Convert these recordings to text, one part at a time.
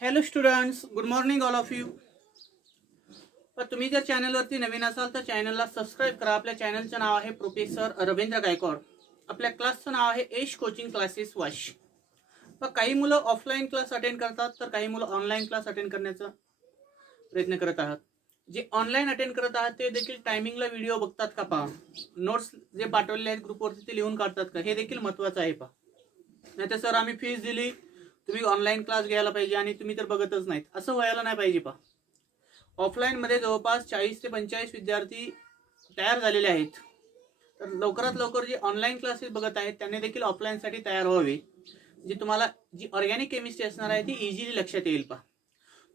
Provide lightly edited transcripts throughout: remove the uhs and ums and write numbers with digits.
Hello students, good morning all of you. तर तुम्ही जर चॅनलवरती नवीन असाल तर चॅनलला सबस्क्राईब करा. आपल्या चॅनलचं नाव आहे प्रोफेसर रवींद्र गायकवाड. आपल्या क्लासचं नाव आहे एश कोचिंग क्लासेस वाश. पण काही मुलं ऑफलाईन क्लास अटेंड करतात तर काही मुलं ऑनलाईन क्लास अटेंड करण्याचा प्रयत्न करत आहात. जे ऑनलाईन अटेंड करत आहात ते देखील टायमिंगला व्हिडिओ बघतात का पहा. नोट्स जे पाठवलेले आहेत ग्रुपवरती ते लिहून काढतात का, हे देखील महत्त्वाचं आहे पहा. नाही तर सर आम्ही फीस दिली, तुम्ही ऑनलाईन क्लास घ्यायला पाहिजे आणि तुम्ही तर बघतच नाहीत, असं व्हायला नाही पाहिजे पहा. ऑफलाईनमध्ये जवळपास 40 ते 45 विद्यार्थी तयार झालेले आहेत. तर लवकरात लवकर जे ऑनलाईन क्लासेस बघत आहेत त्यांनी देखील ऑफलाईनसाठी तयार व्हावे. जी तुम्हाला जी ऑर्गॅनिक केमिस्ट्री असणार आहे ती इझिली लक्षात येईल पहा.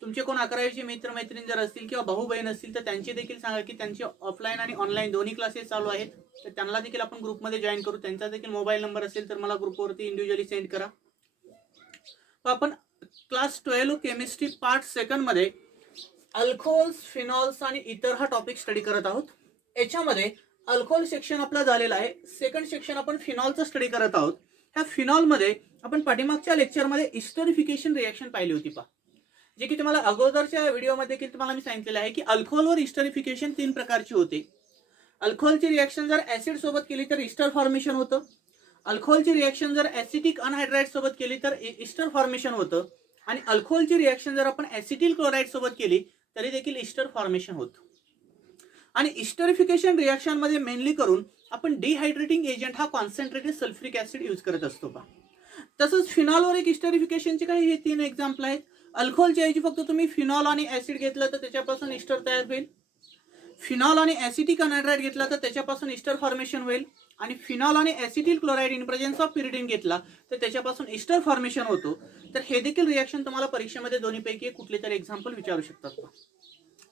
तुमचे कोण 11वीचे मित्रमैत्रिणी जर असतील किंवा भाऊ बहीण असतील तर त्यांचे देखील सांगा की त्यांचे ऑफलाईन आणि ऑनलाईन दोन्ही क्लासेस चालू आहेत. तर त्यांना देखील आपण ग्रुपमध्ये जॉईन करू. त्यांचा देखील मोबाईल नंबर असेल तर मला ग्रुपवरती इंडिव्हिज्युअली सेंड करा. आपण क्लास 12 केमिस्ट्री पार्ट सेकंड मध्ये अल्कोहोल्स, फिनॉल्स आणि इतर हा टॉपिक स्टडी करत आहोत. याच्यामध्ये अल्कोहोल सेक्शन आपला झालेला आहे. सेकंड सेक्शन आपण फिनॉलचं स्टडी करत आहोत. ह्या फिनॉलमध्ये आपण पाठीमागच्या लेक्चरमध्ये इस्टरिफिकेशन रिएक्शन पाहिली होती पहा. जे की तुम्हाला अगोदरच्या व्हिडिओमध्ये की तुम्हाला मी सांगितलेलं आहे की अल्कोहोलवर इस्टरिफिकेशन 3 प्रकारची होते. अल्कोहोलची रिएक्शन जर ऍसिड सोबत केली तर इस्टर फॉर्मेशन होतं. अल्कोहोलची रिएक्शन जर ऍसिटिक अनहायड्राइड सोबत केली तर इस्टर फॉर्मेशन होतं. आणि अल्कोहोलची रिएक्शन जर आपण ऍसिटिल क्लोराइड सोबत केली तरी देखील इस्टर फॉर्मेशन होतं. आणि इस्टरिफिकेशन रिएक्शन मध्ये मेनली करून आपण डिहायड्रेटिंग एजंट हा कॉन्सन्ट्रेटेड सल्फ्युरिक ऍसिड यूज करत असतो पहा. तसंच फिनॉलवर एक इस्टरिफिकेशनचे काही हे 3 एक्झाम्पल आहेत. अल्कोहोलच्या ऐवजी फक्त तुम्ही फिनॉल आणि ऍसिड घेतलं तर त्याच्यापासून इस्टर तयार होईल. फिनॉल आणि ऍसिटिक अनहायड्राइड घेतला तर त्याच्यापासून इस्टर फॉर्मेशन होईल. आणि फिनॉल आणि acetyl chloride in presence of pyridine घेतला तर त्याच्यापासून इस्टर फॉर्मेशन होतो. तर हे देखील रिएक्शन तुम्हाला परीक्षेमध्ये दोन्हीपैकी कुठले तरी एक्झाम्पल विचारू शकतात.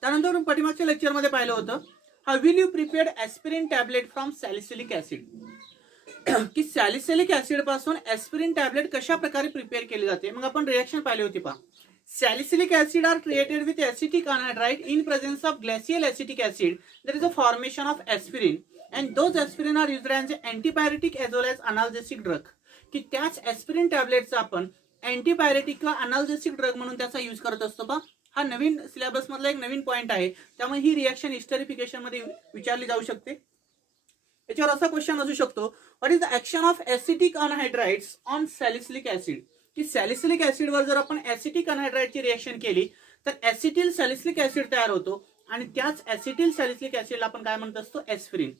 त्यानंतर पाठीमागच्या लेक्चरमध्ये पाहिलं होतं how will you prepare aspirin tablet from salicylic acid. की सॅलिसिलिक ऍसिड पासून ऍस्पिरिन टॅबलेट कशा प्रकारे प्रिपेअर केली जाते. मग आपण रिएक्शन पाहिली होती पहा. Salicylic acid are created with acetic anhydride in presence of glacial acetic acid. There is a formation of aspirin, and those aspirin are used as an antipyretic as well as analgesic drug. की त्याच ऍस्पिरिन टॅबलेटचा आपण अँटीपायरेटिक किंवा अनाल्जेसिक drug म्हणून त्याचा use करत असतो पहा. हा नवीन सिलेबस मधला एक नवीन पॉइंट आहे. त्यामुळे ही रिएक्शन हिस्टरिफिकेशन मध्ये विचारली जाऊ शकते. याच्यावर असा क्वेश्चन असू शकतो, what is the action of acetic anhydrides on salicylic acid. की सॅलिसिलिक ऍसिडवर जर आपण ऍसिटिक अनहायड्राइडची रिएक्शन केली तर ऍसिटिल सॅलिसिलिक ऍसिड तयार होतो आणि त्याच ऍसिटिल सॅलिसिलिक ऍसिडला आपण काय म्हणत असतो, ऍस्पिरिन.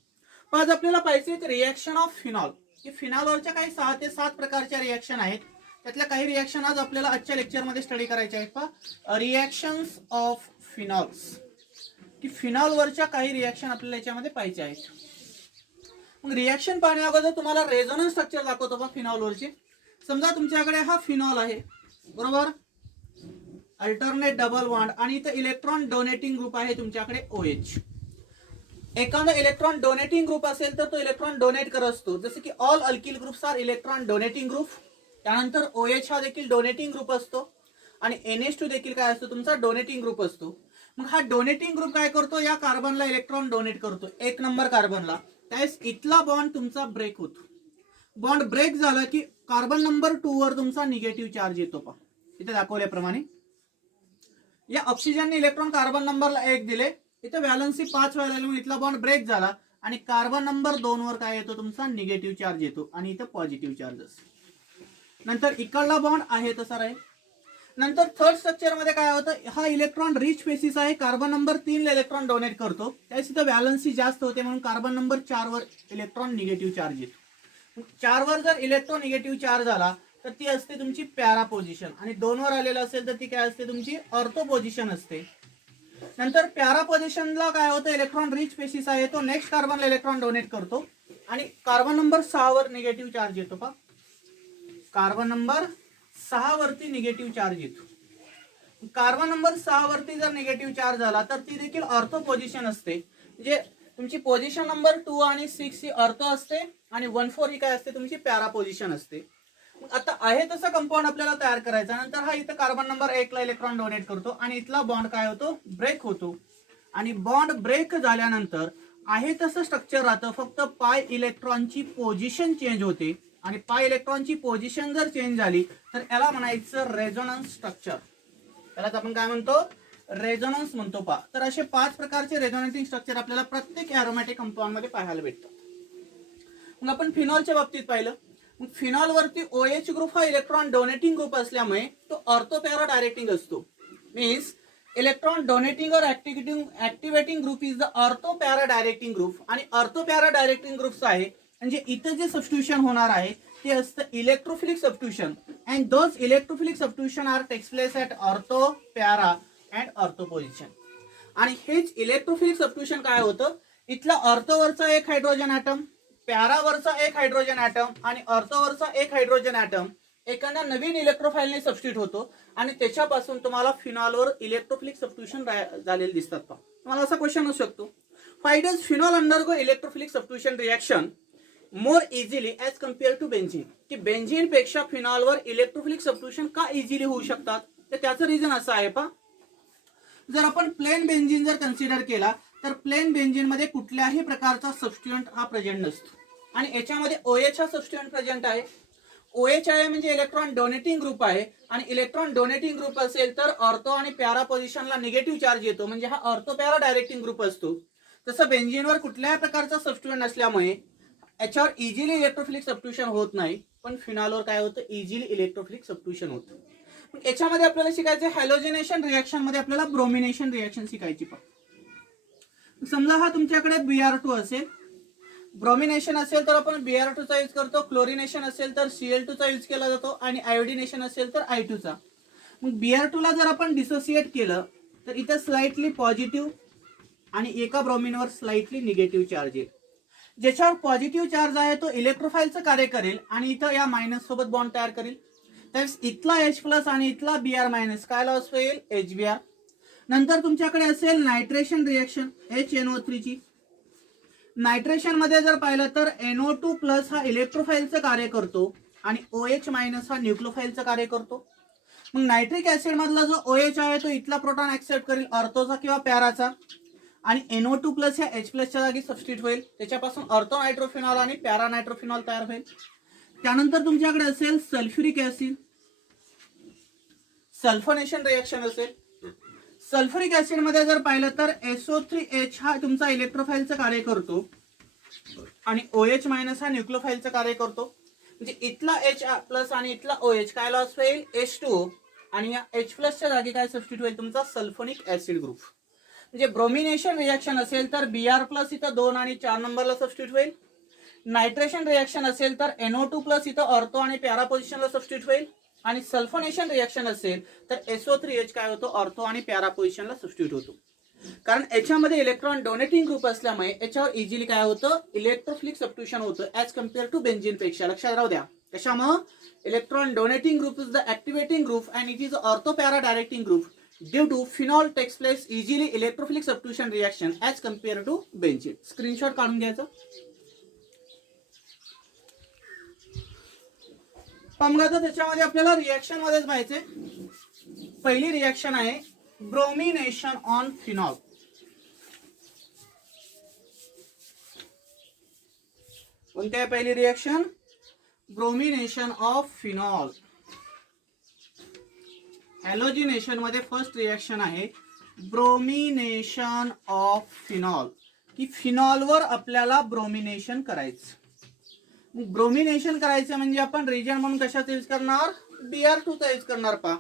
पण आज आपल्याला पाहिजे रिएक्शन ऑफ फिनॉल. की फिनॉलवरच्या काही 6 ते 7 प्रकारच्या रिएक्शन आहेत. त्यातल्या काही रिएक्शन आज आपल्याला आजच्या लेक्चरमध्ये स्टडी करायचे आहेत पहा. Reactions of phenols. की फिनॉलवरच्या काही रिएक्शन आपल्याला याच्यामध्ये पाहिजे आहेत. मग रिएक्शन पाहण्या अगोदर तुम्हाला रेझोनन्स स्ट्रक्चर दाखवतो पहा फिनॉलवरचे. समजा तुमच्याकडे हा फिनॉल आहे, बरोबर, अल्टरनेट डबल बॉन्ड आणि इथं इलेक्ट्रॉन डोनेटिंग ग्रुप आहे तुमच्याकडे OH. एखादा इलेक्ट्रॉन डोनेटिंग ग्रुप असेल तर तो इलेक्ट्रॉन डोनेट करत असतो, जसे की all alkyl groups are electron donating group. त्यानंतर OH हा देखील डोनेटिंग ग्रुप असतो आणि NH2 देखील काय असतो तुमचा डोनेटिंग ग्रुप असतो. मग हा डोनेटिंग ग्रुप काय करतो, या कार्बनला इलेक्ट्रॉन डोनेट करतो, 1 नंबर कार्बनला. त्यावेळेस इथला बॉन्ड तुमचा ब्रेक होतो. बॉन्ड ब्रेक झाला की कार्बन नंबर 2 वर तुमचा निगेटिव्ह चार्ज येतो पहा, इथे दाखवल्याप्रमाणे. या ऑक्सिजनने इलेक्ट्रॉन कार्बन नंबरला 1 दिले, इथे व्हॅलन्सी 5 व्हायला लागली, इथला बॉन्ड ब्रेक झाला आणि कार्बन नंबर 2 वर काय येतो तुमचा निगेटिव्ह चार्ज येतो आणि इथं पॉझिटिव्ह चार्ज असतो. नंतर इकडला बॉन्ड आहे तसा राहील. नंतर थर्ड स्ट्रक्चर मध्ये काय होतं, हा इलेक्ट्रॉन रिच स्पेसिस आहे, कार्बन नंबर 3 ला इलेक्ट्रॉन डोनेट करतो, त्यावेळेस इथं व्हॅलन्सी जास्त होते म्हणून कार्बन नंबर 4 वर इलेक्ट्रॉन निगेटिव्ह चार्ज येतो. 4 वर जर इलेक्ट्रोनिगेटिव्ह चार्ज झाला तर ती असते तुमची पॅरा पोझिशन आणि 2 वर आलेला असेल तर ती काय असते तुमची ऑर्थो पोझिशन असते. नंतर पॅरा पोझिशनला काय होतं, इलेक्ट्रॉन रिच स्पेसिस आहे, तो नेक्स्ट कार्बनला इलेक्ट्रॉन डोनेट करतो आणि कार्बन नंबर 6 वर निगेटिव्ह चार्ज येतो पहा. कार्बन नंबर 6 वरती निगेटिव्ह चार्ज येतो. कार्बन नंबर 6 वरती जर निगेटिव्ह चार्ज झाला तर ती देखील ऑर्थो पोझिशन असते. म्हणजे तुमची पोझिशन नंबर 2 आणि 6 ही ऑर्थो असते आणि 1-4 ही काय असते तुमची पॅरा पोझिशन असते. आता आहे तसं कंपाऊंड आपल्याला तयार करायचा. नंतर हा इथं कार्बन नंबर 1 ला इलेक्ट्रॉन डोनेट करतो आणि इथला बॉन्ड काय होतो, ब्रेक होतो. आणि बॉन्ड ब्रेक झाल्यानंतर आहे तसं स्ट्रक्चर राहतं, फक्त पाय इलेक्ट्रॉनची पोझिशन चेंज होते. आणि पाय इलेक्ट्रॉनची पोझिशन जर चेंज झाली तर याला म्हणायचं रेझोनन्स स्ट्रक्चर. त्यालाच आपण काय म्हणतो, रेझोनन्स म्हणतो पा. तर असे 5 प्रकारचे रेझोनेटिंग स्ट्रक्चर आपल्याला प्रत्येक एरोमॅटिक कंपाऊंड मध्ये पाहायला भेटतं. मग आपण फिनॉलच्या बाबतीत पाहिलं. मग फिनॉल वरती OH ग्रुप हा इलेक्ट्रॉन डोनेटिंग ग्रुप असल्यामुळे तो ऑर्थो पॅरा डायरेक्टिंग असतो. मीन्स इलेक्ट्रॉन डोनेटिंग और activating group is the ortho para directing group. आणि ऑर्थो पॅरा डायरेक्टिंग ग्रुप्स आहे म्हणजे इथं जे सबस्टिट्यूशन होणार आहे ते असतं electrophilic substitution. And those electrophilic substitution are takes place at ortho para and ortho position. आणि हेच इलेक्ट्रोफिलिक सबस्टिट्यूशन काय होतं, इथला ऑर्थोवरचा एक हायड्रोजन ॲटम, पॅरावरचा एक हायड्रोजन ॲटम आणि ऑर्थोवरचा एक हायड्रोजन ॲटम एखाद्या नवीन इलेक्ट्रोफाईलने सबस्टिट्यूट होतो आणि त्याच्यापासून तुम्हाला फिनॉलवर इलेक्ट्रोफिलिक सबस्टिट्यूशन झालेले दिसतात. तुम्हाला असा क्वेश्चन असू शकतो, why does phenol undergo electrophilic substitution reaction more easily as compare to benzene. की बेन्झीन पेक्षा फिनॉलवर इलेक्ट्रोफिलिक सबस्टिट्यूशन का इझिली होऊ शकतात, तर त्याचं रिझन असं आहे पा. जर आपण प्लेन बेन्झीन जर कन्सिडर केला तर प्लेन बेन्झीन मध्ये कुठल्याही प्रकारचा सबस्टिट्यूएंट हा प्रेझेंट नसतो आणि याच्यामध्ये OH हा सबस्टिट्यूएंट प्रेझेंट आहे. OH आहे म्हणजे इलेक्ट्रॉन डोनेटिंग ग्रुप आहे आणि इलेक्ट्रॉन डोनेटिंग ग्रुप असेल तर ऑर्थो आणि पॅरा पोझिशनला निगेटिव्ह चार्ज येतो म्हणजे हा ऑर्थो पॅरा डायरेक्टिंग ग्रुप असतो. तसं बेन्झीनवर कुठल्याही प्रकारचा सबस्टिट्यूएंट असल्यामुळे याच्यावर इझिली इलेक्ट्रोफिलिक सबस्टिट्यूशन होत नाही, पण फिनॉलवर काय होतं, इझिली इलेक्ट्रोफिलिक सबस्टिट्यूशन होतं. याच्यामध्ये आपल्याला शिकायचे हॅलोजिनेशन रिएक्शन मध्ये आपल्याला ब्रोमिनेशन रिएक्शन शिकायची. समजा हा तुमच्याकडे Br2 असेल, ब्रोमिनेशन असेल तर आपण Br2 चा यूज करतो, क्लोरिनेशन असेल तर Cl2 चा यूज केला जातो आणि आयोडिनेशन असेल तर I2 चा. मग Br2 ला जर आपण डिसोसिएट केलं तर इथं स्लाइटली पॉझिटिव्ह आणि एका ब्रोमिनवर स्लाइटली निगेटिव्ह चार्ज येईल. ज्याच्यावर पॉझिटिव्ह चार्ज आहे तो इलेक्ट्रोफाईलचं कार्य करेल आणि इथं या मायनस सोबत बॉन्ड तयार करेल. त्यावेळेस इथला H+ आणि इथला Br- काय लॉस होईल, HBr. नंतर तुमच्याकडे असेल नायट्रेशन रिएक्शन HNO3 ची. नायट्रेशन मध्ये जर पाहिलं तर NO2+ हा इलेक्ट्रोफाईलचं कार्य करतो आणि OH- हा न्यूक्लियोफाईलचं कार्य करतो. मग नायट्रिक ऍसिड मधला जो OH आहे तो इथला प्रोटॉन ऍक्सेप्ट करेल ऑर्थोचा किंवा पॅराचा आणि NO2+ ह्या H+ च्या जागी सबस्टिट्यूट होईल. त्याच्यापासून ऑर्थो नायट्रोफिनॉल आणि पॅरा नायट्रोफिनॉल तयार होईल. त्यानंतर तुमच्याकडे असेल सल्फ्युरिक ऍसिड, सल्फोनेशन रिएक्शन असेल. सल्फ्युरिक ऍसिड मध्ये जर पाहिलं तर SO3H हा तुमचा इलेक्ट्रोफाईलचं कार्य करतो आणि OH- हा न्यूक्लियोफाईलचं कार्य करतो. म्हणजे इथला H+ आणि इथला OH काय लॉस होईल, H2O आणि या H+ च्या जागी काय सबस्टिट्यूट होईल, तुमचा सल्फोनिक ऍसिड ग्रुप. म्हणजे ब्रोमिनेशन रिएक्शन असेल तर Br+ इथं 2 आणि 4 नंबरला सबस्टिट्यूट होईल. नायट्रेशन रिएक्शन असेल तर NO2+ इथं ऑर्थो आणि पॅरा पोझिशनला सबस्टिट्यूट होईल आणि सल्फोनेशन रिएक्शन असेल तर SO3H काय होतो, ऑर्थो आणि पॅरा पोझिशनला सबस्टिट्यूट होतो. कारण याच्यामध्ये इलेक्ट्रॉन डोनेटिंग ग्रुप असल्यामुळे याच्यावर इझिली काय होतं, इलेक्ट्रोफिलिक सबस्टिट्यूशन होतं ऍज कम्पेअर टू बेन्झीन पेक्षा. लक्षात राहू द्या, त्याच्यामुळे electron donating group is the activating group and it is ortho para directing group. Due to phenol takes place easily electrophilic substitution reaction as compare to benzene. Screenshot काढून घ्यायचं. मग आता त्याच्यामध्ये आपल्याला रिएक्शन मध्येच पाहायचे. पहिली रिएक्शन आहे ब्रोमिनेशन ऑन फिनॉल. कोणती आहे पहिली रिएक्शन, ब्रोमिनेशन ऑफ फिनॉल. हॅलोजिनेशन मध्ये फर्स्ट रिएक्शन आहे ब्रोमिनेशन ऑफ फिनॉल, की फिनॉलवर आपल्याला ब्रोमिनेशन करायचं. ब्रोमिनेशन करायचं म्हणजे आपण रिजन म्हणून कशाचा यूज करणार, Br2 चा यूज करणार पा.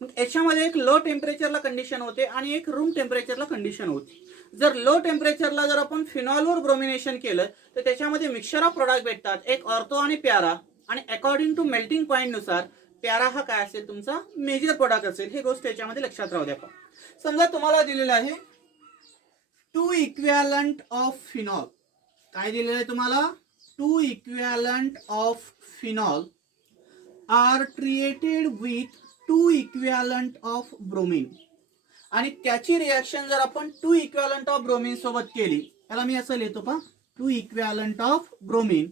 मग याच्यामध्ये एक लो टेम्परेचरला कंडिशन होते आणि एक रूम टेम्परेचरला कंडिशन होती. जर लो टेम्परेचरला जर आपण फिनॉलवर ब्रोमिनेशन केलं तर त्याच्यामध्ये मिक्सचर ऑफ प्रोडक्ट भेटतात, एक ऑर्थो आणि पॅरा. आणि अकॉर्डिंग टू मेल्टिंग पॉईंट नुसार पॅरा हा काय असेल, तुमचा मेजर प्रोडक्ट असेल. हे गोष्ट याच्यामध्ये लक्षात राहू द्या. समजा तुम्हाला दिलेलं आहे 2 इक्विव्हॅलंट ऑफ फिनॉल. काय दिलेलं आहे तुम्हाला, 2 equivalent of phenol are treated with 2 equivalent of bromine. आणि त्याची रिएक्शन जर आपण 2 इक्विव्हॅलंट ऑफ ब्रोमिन सोबत केली, त्याला मी असं लिहितो पा, 2 equivalent of bromine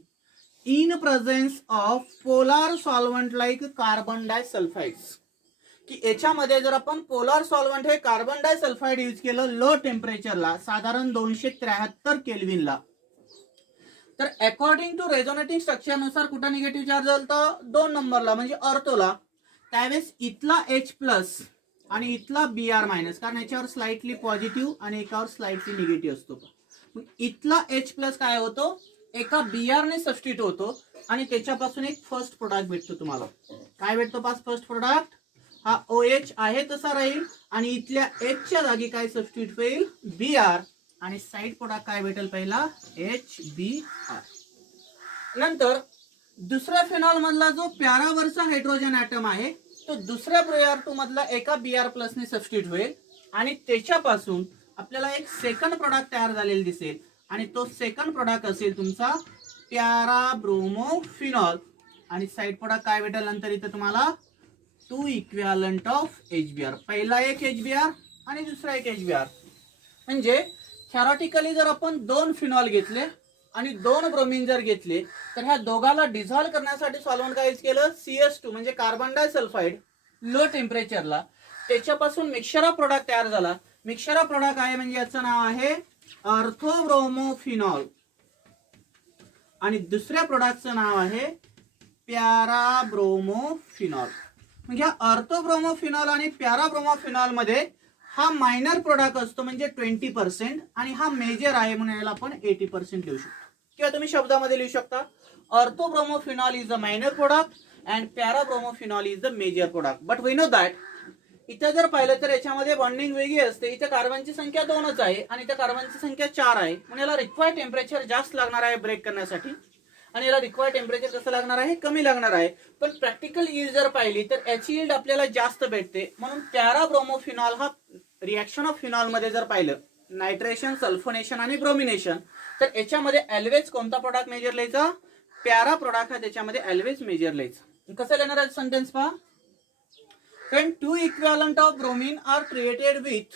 in presence of polar solvent like carbon disulphides. की याच्यामध्ये जर आपण पोलार सॉल्व्हंट हे कार्बन डायसल्फाइड यूज केलं लो टेम्परेचरला, साधारण 273 केल्विनला, तर अकॉर्डिंग टू रेझोनेटिंग स्ट्रक्चर नुसार कुठं निगेटिव्ह चार्ज झालता, 2 नंबरला म्हणजे ऑर्थोला. त्यावेळेस इथला H+ आणि इथला Br मायनस, कारण याच्यावर स्लाइटली पॉझिटिव्ह आणि एकावर स्लाइटली निगेटिव्ह असतो. मग इथला H प्लस काय होतो, एका Br ने सबस्टिट्यूट होतो आणि त्याच्यापासून एक फर्स्ट प्रोडक्ट भेटतो. तुम्हाला काय भेटतो पास फर्स्ट प्रोडक्ट, हा OH आहे तसा राहील आणि इथल्या H च्या जागी काय सबस्टिट्यूट होईल, Br, आणि साइड प्रोडक्ट काय भेटेल पहिला, HBr. नंतर दुसऱ्या फिनॉल मधला जो प्यारावरचा हायड्रोजन ऍटम आहे तो दुसऱ्या Br2 मधला एका Br प्लस ने सबस्टिट्यूट होईल आणि त्याच्यापासून आपल्याला एक सेकंड प्रोडक्ट तयार झालेला दिसेल आणि तो सेकंड प्रोडक्ट असेल तुमचा प्यारा ब्रोमोफिनॉल. आणि साइड प्रोडक्ट काय भेटेल नंतर इथे तुम्हाला, 2 इक्विव्हॅलंट ऑफ HBr. पहिला एक HBr आणि दुसरा एक HBr. म्हणजे थेरॉटिकली जर आपण 2 फिनॉल घेतले आणि 2 ब्रोमीन जर घेतले तर ह्या दोघाला डिझॉल्व करण्यासाठी सॉल्व्हंट काय यूज केलं, CS2 म्हणजे कार्बन डायसल्फाइड, लो टेम्परेचरला. त्याच्यापासून मिक्सचर ऑफ प्रोडक्ट तयार झाला. मिक्सचर ऑफ प्रोडक्ट आहे म्हणजे याचं नाव आहे ऑर्थोब्रोमोफिनॉल आणि दुसऱ्या प्रोडक्टचं नाव आहे प्याराब्रोमोफिनॉल. म्हणजे ऑर्थोब्रोमोफिनॉल आणि प्याराब्रोमोफिनॉल मध्ये हा मायनर प्रोडक्ट असतो म्हणजे 20% आणि हा मेजर आहे म्हणून याला आपण 80% लिहू शकतो. किंवा तुम्ही शब्दामध्ये लिहू शकता, orthobromophenol is the minor product and parabromophenol is the major product. But we know that इथे जर पाहिलं तर याच्यामध्ये बॉन्डिंग वेगळी असते. इथे कार्बनची संख्या 2च आहे आणि इथे कार्बनची संख्या 4 आहे. म्हणून याला रिक्वायर्ड टेम्परेचर जास्त लागणार आहे ब्रेक करण्यासाठी आणि याला रिक्वायर्ड टेम्परेचर कसं लागणार आहे, कमी लागणार आहे. पण प्रॅक्टिकल यील्ड जर पाहिली तर याची यील्ड आपल्याला जास्त भेटते. म्हणून प्याराब्रोमोफिनॉल हा रिएक्शन ऑफ फिनॉल मध्ये जर पाहिलं, नायट्रेशन, सल्फोनेशन आणि ब्रोमिनेशन, तर याच्यामध्ये ऑलवेज कोणता प्रोडक्ट मेजर लिहायचा, प्यारा प्रोडक्ट हा त्याच्यामध्ये ऑलवेज मेजर लिहायचा. कसं लिहिणार आहे सेंटेन्स पहा, when 2 equivalent of bromine are created with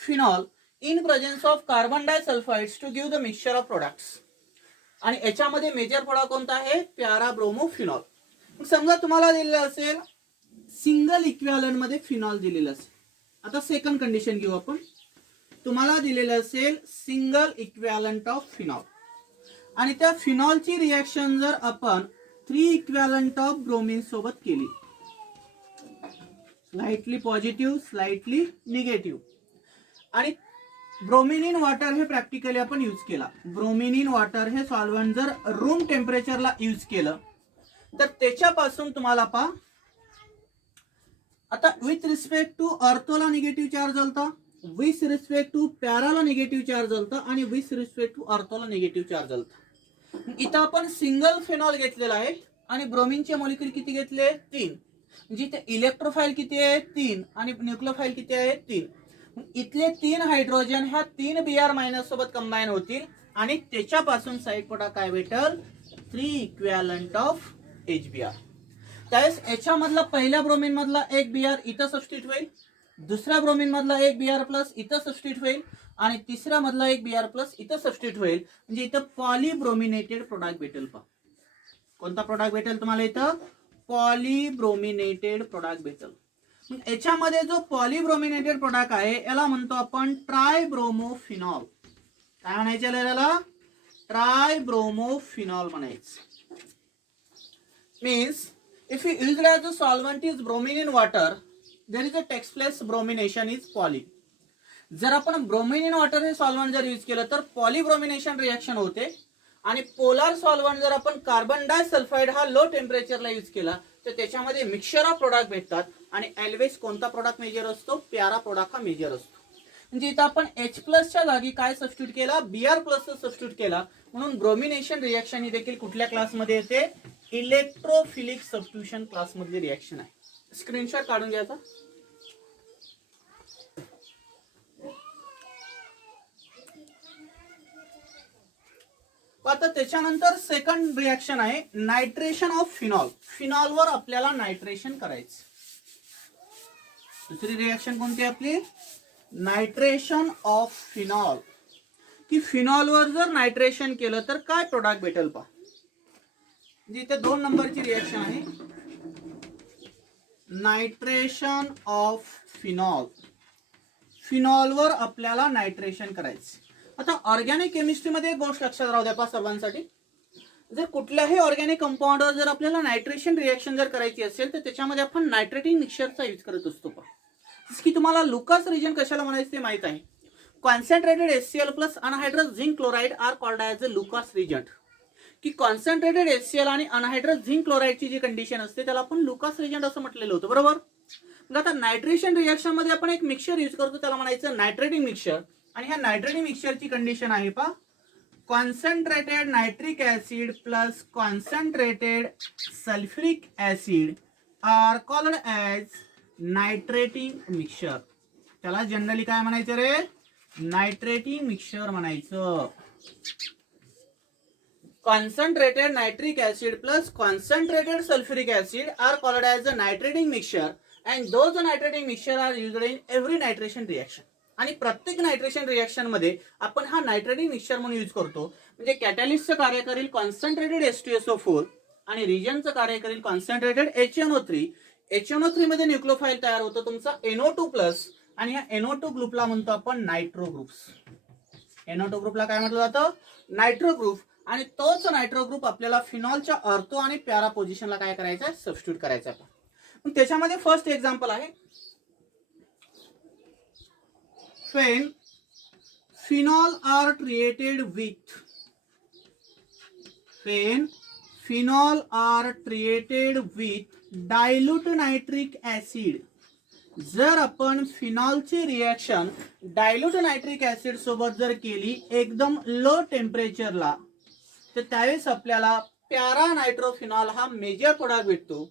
phenol in presence of carbon disulfides to give the mixture of products. आणि याच्यामध्ये मेजर प्रोडक्ट कोणता आहे, प्याराब्रोमोफिनॉल. समजा तुम्हाला दिलेलं असेल सिंगल इक्विव्हॅलंट मध्ये फिनॉल दिलेलं असेल. आता सेकंड कंडिशन घेऊ आपण. तुम्हाला दिलेलं असेल सिंगल इक्विव्हॅलंट ऑफ फिनॉल आणि त्या फिनॉलची रिएक्शन जर आपण 3 इक्विव्हॅलंट ऑफ ब्रोमीन सोबत केली, स्लाइटली पॉझिटिव्ह स्लाइटली निगेटिव्ह, आणि ब्रोमीन इन वॉटर हे प्रॅक्टिकली आपण यूज केला. ब्रोमीन इन वॉटर हे सॉल्व्हंट जर रूम टेम्परेचरला यूज केलं तर त्याच्यापासून तुम्हाला पहा, आता विथ रिस्पेक्ट टू ऑर्थोला निगेटिव्ह चार्ज झालता, विथ रिस्पेक्ट टू पॅराला निगेटिव्ह चार्ज झालता आणि विथ रिस्पेक्ट टू ऑर्थोला निगेटिव्ह चार्ज झालता. इथं आपण सिंगल फिनॉल घेतलेला आहे आणि ब्रोमीनचे मॉलिक्यूल किती घेतले, 3. म्हणजे इथे इलेक्ट्रोफाइल किती आहे, 3, आणि न्यूक्लियोफाइल किती आहे, 3. इथले 3 हायड्रोजन ह्या 3 Br मायनस सोबत कंबाईन होतील आणि त्याच्यापासून साइड प्रोडक्ट काय भेटेल, 3 इक्विव्हॅलंट ऑफ HBr. त्यावेळेस याच्यामधला पहिल्या ब्रोमीन मधला एक Br इथं सबस्टिट्यूट होईल, दुसऱ्या ब्रोमीन मधला एक Br प्लस इथं सबस्टिट्यूट होईल आणि तिसऱ्या मधला एक Br प्लस इथं सबस्टिट्यूट होईल. म्हणजे इथं पॉलीब्रोमिनेटेड प्रोडक्ट भेटेल. पहा कोणता प्रोडक्ट भेटेल तुम्हाला इथं, पॉलीब्रोमिनेटेड प्रोडक्ट भेटेल. याच्यामध्ये जो पॉलीब्रोमिनेटेड प्रोडक्ट आहे याला म्हणतो आपण ट्रायब्रोमोफिनॉल. काय म्हणायचं याला, ट्रायब्रोमोफिनॉल म्हणायचं. Means if you use as a solvent is bromine in water, there is a takes place bromination is poly. जर आपण ब्रोमीन इन वॉटर हे सॉल्व्हंट जर यूज केलं तर पॉलीब्रोमिनेशन रिएक्शन होते. आणि पोलार सॉल्व्हंट जर आपण कार्बन डायसल्फाइड हा लो टेम्परेचरला यूज केला तर त्याच्यामध्ये मिक्सचर ऑफ प्रोडक्ट भेटतात आणि ऑलवेज कोणता प्रोडक्ट मेजर असतो, प्यारा प्रोडक्ट हा मेजर असतो. म्हणजे इथं आपण H प्लसच्या जागी काय सबस्टिट्यूट केला, Br प्लस सबस्टिट्यूट केला. म्हणून ब्रोमिनेशन रिएक्शन ही देखील कुठल्या क्लासमध्ये येते, इलेक्ट्रोफिलिक सबस्टिट्यूशन क्लास मधली रिएक्शन आहे. स्क्रीनशॉट काढून घ्यायचा. आता त्याच्यानंतर सेकंड रिएक्शन आहे नायट्रेशन ऑफ फिनॉल. फिनॉलवर आपल्याला नायट्रेशन करायचं. दुसरी रिएक्शन कोणती आपली, नायट्रेशन ऑफ फिनॉल. की फिनॉलवर जर नायट्रेशन केलं तर काय प्रोडक्ट भेटेल पहा. म्हणजे इथे 2 नंबरची रिएक्शन आहे, नायट्रेशन ऑफ फिनॉल. फिनॉलवर आपल्याला नायट्रेशन करायचं. आता ऑर्गॅनिक केमिस्ट्रीमध्ये एक गोष्ट लक्षात राहू द्या पहा सर्वांसाठी, जर कुठल्याही ऑर्गॅनिक कंपाऊंडवर जर आपल्याला नायट्रेशन रिएक्शन जर करायची असेल तर त्याच्यामध्ये आपण नायट्रेटिंग मिक्सचरचा यूज करत असतो. पहा की तुम्हाला लुकास रिजन कशाला म्हणायचं ते माहित आहे. Concentrated HCl plus anhydrous zinc chloride are called as a Lucas reagent. की कॉन्सन्ट्रेटेड HCl आणि अनहायड्रस झिंक क्लोराइडची जी कंडिशन असते त्याला आपण लुकास रिजन असं म्हटलेलं होतं, बरोबर. मग आता नायट्रेशन रिएक्शन मध्ये आपण एक मिक्सचर यूज करतो, त्याला म्हणायचं नायट्रेटिंग मिक्सचर. आणि ह्या नायट्रेटिंग मिक्सचरची कंडिशन आहे पहा, concentrated nitric acid plus concentrated sulphuric acid are called as nitrating mixture. त्याला जनरली काय म्हणायचं रे, नायट्रेटिंग मिक्सचर म्हणायचं. Concentrated nitric acid plus concentrated sulfuric acid are called as a nitrating mixture and those nitrating mixture are used in every nitration reaction. आणि प्रत्येक nitration reaction मध्ये आपण हा नायट्रेटिंग मिक्सचर म्हणून यूज करतो. म्हणजे कॅटॅलिस्टचं कार्य करेल कॉन्सन्ट्रेटेड H2SO4 आणि रिजनचं कार्य करेल कॉन्सन्ट्रेटेड HNO3. HNO3 मध्ये न्यूक्लियोफाईल तयार होतो तुमचा NO2 प्लस आणि ह्या NO2 ग्रुपला म्हणतो आपण नायट्रो ग्रुप्स. NO2 ग्रुपला काय म्हटलं जातं, नायट्रो ग्रुप. आणि तोच नायट्रो ग्रुप आपल्याला फिनॉलच्या ऑर्थो आणि पॅरा पोझिशनला काय करायचं आहे, सबस्टिट्यूट करायचं आहे. मग त्याच्यामध्ये फर्स्ट एक्झाम्पल आहे when phenol are treated with dilute nitric acid. जर आपण फिनॉलची रिएक्शन डायल्यूट नायट्रिक ऍसिड सोबत जर केली एकदम लो टेम्परेचरला, तर त्यावेळेस आपल्याला पॅरा नायट्रोफिनॉल हा मेजर प्रोडक्ट भेटतो.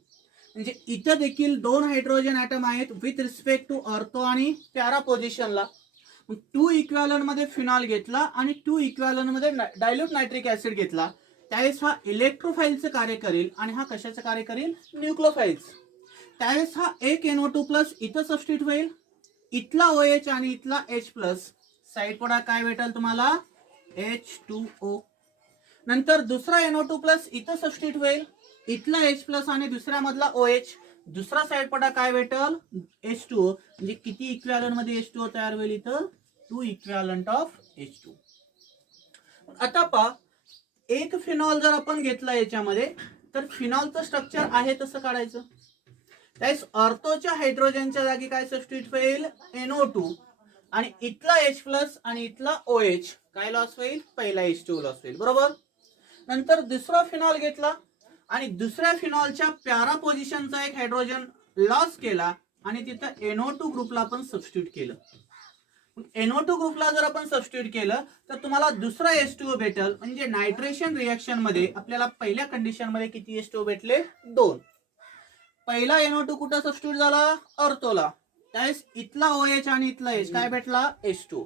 म्हणजे इथं देखील 2 हायड्रोजन ॲटम आहेत विथ रिस्पेक्ट टू ऑर्थो आणि पॅरा पोझिशनला. 2 इक्विव्हॅलंट मध्ये फिनॉल घेतला आणि 2 इक्विव्हॅलंट मध्ये डायल्यूट नायट्रिक ऍसिड घेतला, त्यावेळेस हा इलेक्ट्रोफाईलचं कार्य करेल आणि हा कशाचं कार्य करेल, न्यूक्लियोफाईल्स. त्यावेळेस हा एक NO2 प्लस इथं सबस्टिट्यूट होईल, इथला OH आणि इथला H प्लस, साईड प्रोडक्ट काय भेटेल तुम्हाला, H2O. नंतर दुसरा NO2 प्लस इथं सबस्टिट्यूट होईल, इथला H प्लस आणि दुसऱ्या मधला OH, दुसरा साइड प्रोडक्ट काय भेटेल, H2O. म्हणजे किती इक्विव्हॅलंट मध्ये H2O तयार होईल, इथं 2 इक्विव्हॅलंट ऑफ H2. आता पहा, एक फिनॉल जर आपण घेतला याच्यामध्ये, तर फिनॉलचं स्ट्रक्चर आहे तसं काढायचं. त्यास ऑर्थोच्या हायड्रोजनच्या जागी काय सबस्टिट्यूट होईल, NO2 आणि इथला H प्लस आणि इथला OH काय लॉस होईल, पहिला H2O लॉस होईल, बरोबर. नंतर दुसरा फिनॉल घेतला आणि दुसऱ्या फिनॉलच्या पॅरा पोझिशनचा एक हायड्रोजन लॉस केला आणि तिथं NO2 ग्रुपला आपण सबस्टिट्यूट केलं. NO2 ग्रुपला जर आपण सबस्टिट्यूट केलं तर तुम्हाला दुसरा H2O भेटेल. म्हणजे नायट्रेशन रिएक्शन मध्ये आपल्याला पहिल्या कंडिशन मध्ये किती H2O भेटले, 2. पहिला NO2 कुठं सबस्टिट्यूट झाला, ऑर्थोला, त्यावेळेस इथला OH आणि इथला H काय भेटला, H2O.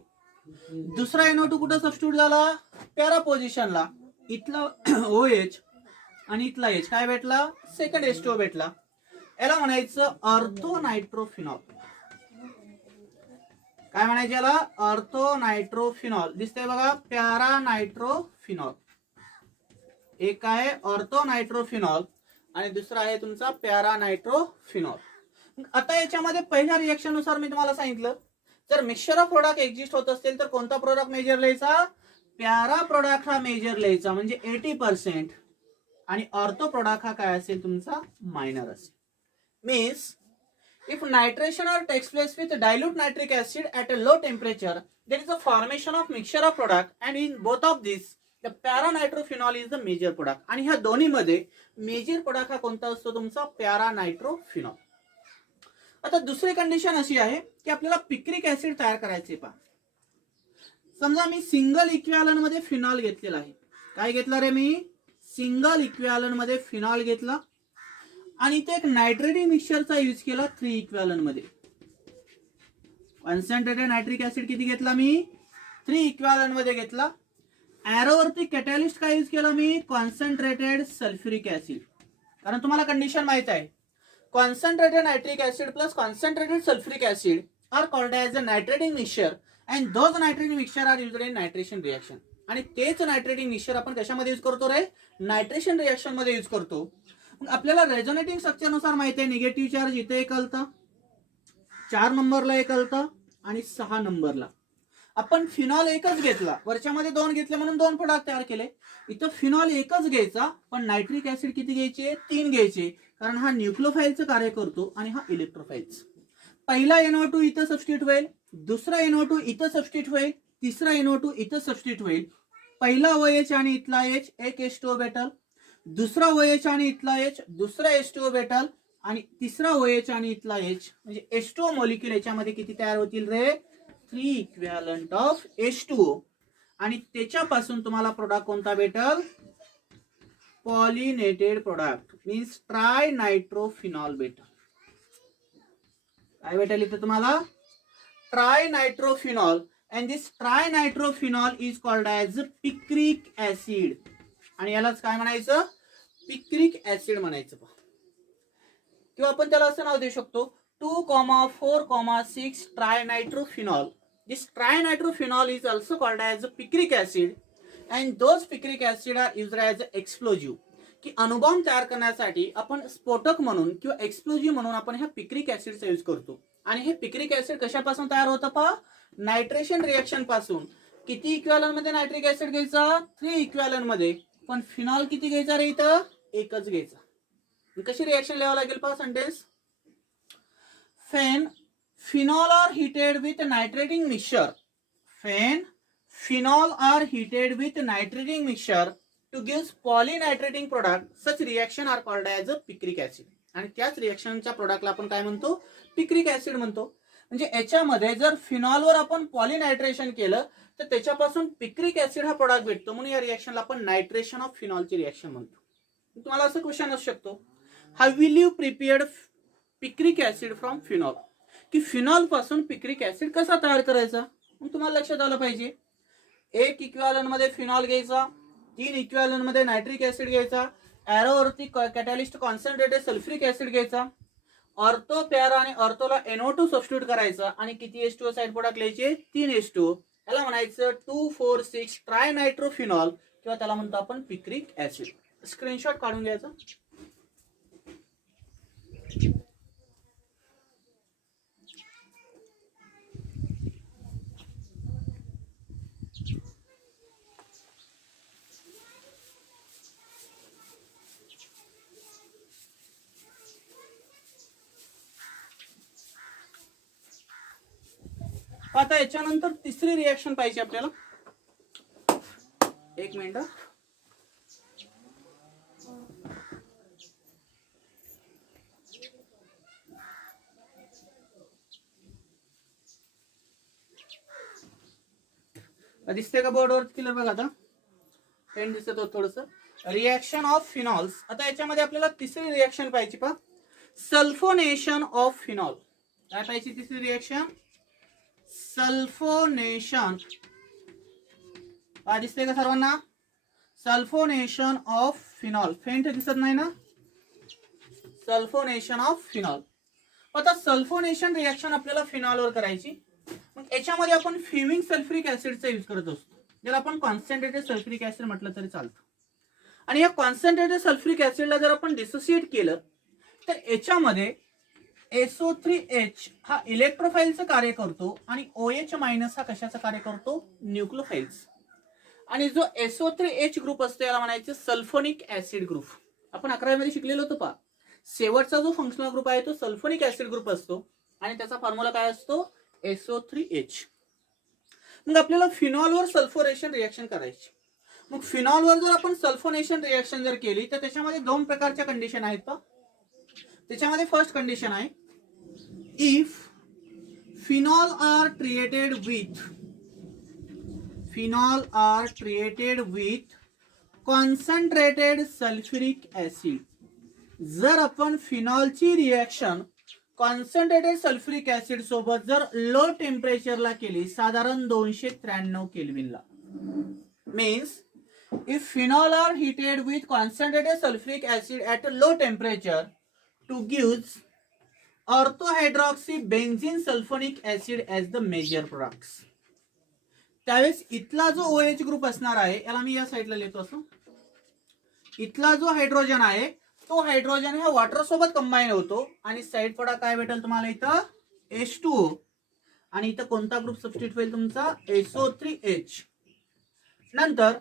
दुसरा NO2 कुठं सबस्टिट्यूट झाला, पॅरा पोझिशनला, इथला OH आणि इथला H काय भेटला, सेकंड H2O भेटला. याला म्हणायचं ऑर्थो नायट्रोफिनॉल. काय म्हणायचं याला, ऑर्थो नायट्रोफिनॉल. दिसतंय बघा, पॅरा नायट्रोफिनॉल. एक आहे ऑर्थो नायट्रोफिनॉल आणि दुसरा आहे तुमचा पॅरा नायट्रोफिनॉल. आता याच्यामध्ये पहिल्या रिएक्शन नुसार मी तुम्हाला सांगितलं, जर मिक्सचर ऑफ प्रोडक्ट एक्झिस्ट होत असेल तर कोणता प्रोडक्ट मेजर लिहायचा, पॅरा प्रोडक्ट हा मेजर लिहायचा म्हणजे 80%. आणि ऑर्थो प्रोडक्ट हा काय असेल तुमचा, मायनर असेल. Means if nitration or takes place with dilute nitric acid at a low temperature, there is a formation of mixture of product and in both of these the para-nitrophenol is the major product. आणि ह्या दोन्ही मध्ये major product हा कोणता असतो तुमचा, पॅरा-नायट्रोफिनॉल. आता दुसरी कंडिशन अशी आहे की आपल्याला पिक्रिक ऍसिड तयार करायचे. पहा, समजा मी सिंगल इक्विव्हॅलंट मध्ये फिनॉल घेतलेला आहे. काय घेतला रे मी, सिंगल इक्विव्हॅलंट मध्ये फिनॉल घेतला आणि ते एक नायट्रेटिंग मिक्सचरचा यूज केला 3 इक्विव्हॅलंट मध्ये. कॉन्सन्ट्रेटेड नायट्रिक ऍसिड किती घेतला मी, 3 इक्विव्हॅलंट मध्ये घेतला. एरोवरती कॅटॅलिस्ट काय यूज केला मी, कॉन्सन्ट्रेटेड सल्फ्युरिक ऍसिड. कारण तुम्हाला कंडिशन माहित आहे, concentrated nitric acid plus concentrated sulphuric acid are called as a nitrating mixture and those nitrating mixture are used in nitration reaction. आणि तेच नायट्रेटिंग मिक्सचर आपण कशामध्ये यूज करतो रे, नायट्रेशन रिएक्शन मध्ये यूज करतो. आपल्याला रेझोनेटिंग स्ट्रक्चर नुसार माहिती आहे, निगेटिव्ह चार्ज इथे एक आलता, 4 नंबरला एक आलता आणि 6 नंबरला. आपण फिनॉल एकच घेतला, वरच्यामध्ये 2 घेतले म्हणून 2 प्रोडक्ट तयार केले. इथं फिनॉल एकच घ्यायचा पण नायट्रिक ऍसिड किती घ्यायचे, 3 घ्यायचे. कारण हा न्यूक्लियोफाईलचं कार्य करतो आणि हा इलेक्ट्रोफाईल्स. पहिला NO2 इथं सबस्टिट्यूट होईल, दुसरा NO2 इथं सबस्टिट्यूट होईल, तिसरा NO2 इथं सबस्टिट्यूट होईल. पहिला OH आणि इथला H एक H2O भेटल, दुसरा OH आणि इथला H दुसरा H2O भेटल, आणि तिसरा OH आणि इथला H म्हणजे H2O मॉलिक्यूल याच्यामध्ये किती तयार होतील रे? 3 इक्विव्हॅलंट ऑफ H2O. आणि त्याच्यापासून तुम्हाला प्रोडक्ट कोणता भेटल? पॉलिनेटेड प्रोडक्ट मीन्स ट्रायनायट्रोफिनॉल भेटल. काय भेटेल इथे तुम्हाला? ट्रायनायट्रोफिनॉल. and this trinitrophenol is called as picric acid. आणि यालाच काय म्हणायचं? पिक्रिक ऍसिड म्हणायचं. किंवा आपण त्याला असं नाव देऊ शकतो 2,4,6 trinitrophenol. This trinitrophenol is also called as picric acid and those picric acid are used as explosive. की अणुबॉम्ब तयार करण्यासाठी आपण स्फोटक म्हणून किंवा एक्सप्लोजिव्ह म्हणून आपण ह्या पिक्रिक ऍसिडचा यूज करतो. आणि हे पिक्रिक ऍसिड कशापासून तयार होतं पहा? नायट्रेशन रिएक्शन पासून. किती इक्विव्हॅलंट मध्ये नायट्रिक ऍसिड घ्यायचा? 3 इक्विव्हॅलंट मध्ये. पण फिनॉल किती घ्यायचा रे इथं? एकच घ्यायचा. कशी रिएक्शन लिहावं लागेल पहा sentence. Phenol are heated with nitrating mixture. Phenol are heated with nitrating mixture to give polynitrating product. Such reaction are called as a picric acid. आणि त्याच रिएक्शनच्या प्रोडक्टला आपण काय म्हणतो? पिक्रिक ऍसिड म्हणतो. म्हणजे याच्यामध्ये जर फिनॉलवर आपण पॉलिनायट्रेशन केलं तर त्याच्यापासून पिक्रिक ऍसिड हा प्रोडक्ट भेटतो. म्हणून या रिएक्शनला आपण नायट्रेशन ऑफ फिनॉलची रिएक्शन म्हणतो. तुम्हाला असं क्वेश्चन असू शकतो, how will you prepared picric acid from phenol? की फिनॉल पासून पिक्रिक ऍसिड कसा तयार करायचा? मग तुम्हाला लक्षात आलं पाहिजे 1 इक्विव्हॅलंट मध्ये फिनॉल घ्यायचा, 3 इक्विव्हॅलंट मध्ये नायट्रिक ऍसिड घ्यायचा, एरोवरती कॅटॅलिस्ट कॉन्सन्ट्रेटेड सल्फ्युरिक ऍसिड घ्यायचा, ऑर्थो पेअर आणि ऑर्थोला NO2 सबस्टिट्यूट करायचा आणि किती H2O साइड प्रोडक्ट लिहायचे? 3 H2O. याला म्हणायचं 2,4,6 ट्रायनायट्रोफिनॉल किंवा त्याला म्हणतो आपण पिक्रिक ऍसिड. स्क्रीनशॉट काढून घ्यायचा. आता याच्यानंतर तिसरी रिएक्शन पाहिजे आपल्याला. एक मिनिट. दिसते का बोर्डवर क्लिअर? बघा आता पेन दिसत होत थोडस. Reaction of phenols. आता याच्यामध्ये आपल्याला तिसरी रिएक्शन पाहिजे पहा, सल्फोनेशन ऑफ फिनॉल. काय पाहिजे तिसरी रिएक्शन? सल्फोनेशन. दिसते का सर्वांना? Sulphonation of phenol. फेंट दिसत नाही ना? Sulphonation of phenol. आता सल्फोनेशन रिएक्शन आपल्याला फिनॉलवर करायची. मग याच्यामध्ये आपण फ्युमिंग सल्फ्युरिक ऍसिडचा यूज करत असतो, ज्याला आपण कॉन्सन्ट्रेटेड सल्फ्युरिक ऍसिड म्हटलं तरी चालतं. आणि या कॉन्सन्ट्रेटेड सल्फ्युरिक ऍसिडला जर आपण डिसोसिएट केलं तर याच्यामध्ये SO3H हा इलेक्ट्रोफाइलचं कार्य करतो आणि OH मायनस हा कशाचं कार्य करतो? न्यूक्लियोफाइल्स. आणि जो SO3H ग्रुप असतो याला म्हणायचं सल्फोनिक ऍसिड ग्रुप. आपण 11वी मध्ये शिकलेलो होतो पहा. शेवटचा जो फंक्शनल ग्रुप आहे तो सल्फोनिक ऍसिड ग्रुप असतो आणि त्याचा फॉर्म्युला काय असतो? SO3H. मग आपल्याला फिनॉलवर सल्फोनेशन रिएक्शन करायची. मग फिनॉलवर जर आपण सल्फोनेशन रिएक्शन जर केली तर त्याच्यामध्ये 2 प्रकारच्या कंडिशन आहेत पहा. त्याच्यामध्ये फर्स्ट कंडिशन आहे, if phenol are treated with concentrated sulphuric acid. जर आपण फिनॉलची रिएक्शन कॉन्सन्ट्रेटेड सल्फ्युरिक ऍसिड सोबत जर लो टेम्परेचरला केली, साधारण 293 केल्विनला, means if phenol are heated with concentrated sulphuric acid at low temperature to gives orthohydroxy benzene sulfonic acid as the major products. त्यावेळेस इथला जो OH ग्रुप असणार आहे याला मी या साइडला लिहितो असं. इथला जो हायड्रोजन आहे तो हायड्रोजन ह्या वॉटर सोबत कंबाईन होतो आणि साइड प्रोडक्ट काय भेटेल तुम्हाला इथं? H2O. आणि इथं कोणता ग्रुप सबस्टिट्यूट होईल तुमचा? SO3H. नंतर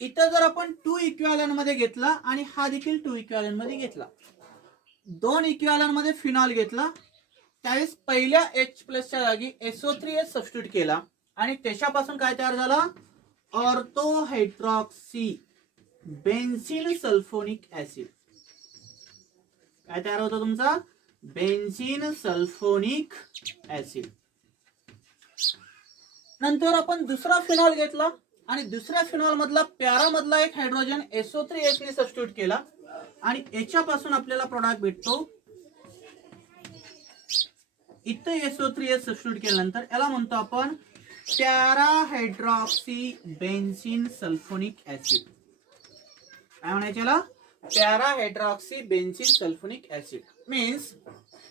इथं जर आपण 2 इक्विव्हॅलंट मध्ये घेतला आणि हा देखील 2 इक्विव्हॅलंट मध्ये घेतला, 2 इक्विव्हॅलंट मध्ये फिनॉल घेतला त्यावेळेस पहिल्या H+च्या जागी SO3H सबस्टिट्यूट केला आणि त्याच्यापासून काय तयार झाला, ortho hydroxy benzene sulphonic acid. काय तयार होतो तुमचा, बेन्झीन सल्फोनिक ऍसिड. नंतर आपण दुसरा फिनॉल घेतला आणि दुसऱ्या फिनॉल मधला पॅरा मधला एक हायड्रोजन SO3H ने सबस्टिट्यूट केला आणि याच्यापासून आपल्याला प्रोडक्ट भेटतो. इथे SO3H सबस्टिट्यूट केल्यानंतर याला म्हणतो आपण para hydroxy benzene sulphonic acid. काय म्हणायचे याला, para hydroxy benzene sulphonic acid. Means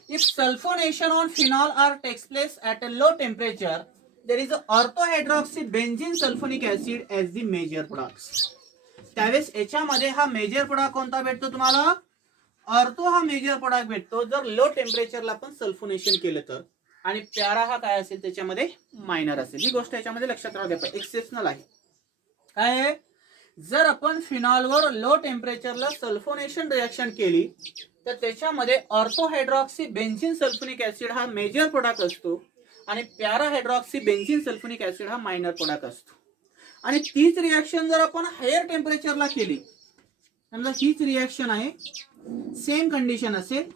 if sulfonation on phenol or takes place at a low temperature, there is a orthohydroxy benzene sulfonic acid as the major products. त्यावेळेस याच्यामध्ये हा major product कोणता भेटतो तुम्हाला, ortho हा major product भेटतो जर low टेम्परेचरला आपण सल्फोनेशन केलं तर. आणि पॅरा हा काय असेल त्याच्यामध्ये मायनर असेल. ही गोष्ट याच्यामध्ये लक्षात राहू द्या, एक्सेप्शनल आहे. काय आहे, जर आपण फिनॉलवर लो टेम्परेचरला सल्फोनेशन रिएक्शन केली तर त्याच्यामध्ये ऑर्थोहायड्रॉक्सी बेन्झीन सल्फोनिक ऍसिड हा मेजर प्रोडक्ट असतो आणि para hydroxy benzene sulphonic acid हा मायनर प्रोडक्ट असतो. आणि तीच रिएक्शन जर आपण हायर टेम्परेचरला केली, समजा हीच रिएक्शन आहे, सेम कंडिशन असेल,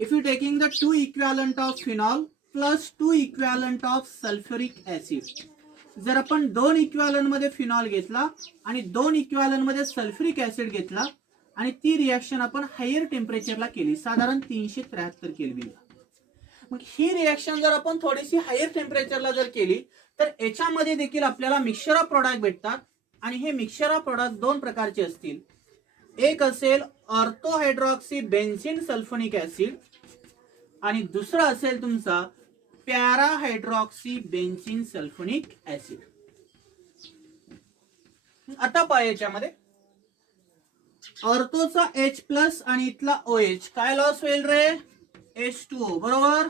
if you taking the 2 equivalent of phenol plus 2 equivalent of sulphuric acid. जर आपण 2 इक्विव्हॅलंट मध्ये फिनॉल घेतला आणि 2 इक्विव्हॅलंट मध्ये सल्फ्युरिक ऍसिड घेतला आणि ती रिएक्शन आपण हायर टेम्परेचरला केली, साधारण 373 केल्विन. मग ही रिएक्शन जर आपण थोडीशी हायर टेम्परेचरला जर केली तर याच्यामध्ये देखील आपल्याला मिक्सचर ऑफ प्रोडक्ट भेटतात. आणि हे मिक्सचर ऑफ प्रोडक्ट दोन प्रकारचे असतील. एक असेल ऑर्थोहायड्रॉक्सी बेन्झीन सल्फोनिक ऍसिड आणि दुसरा असेल तुमचा para hydroxy benzene sulphonic acid. आता पहा याच्यामध्ये ऑर्थोचा H+ आणि इथला OH काय लॉस होईल रे, H2O बरोबर.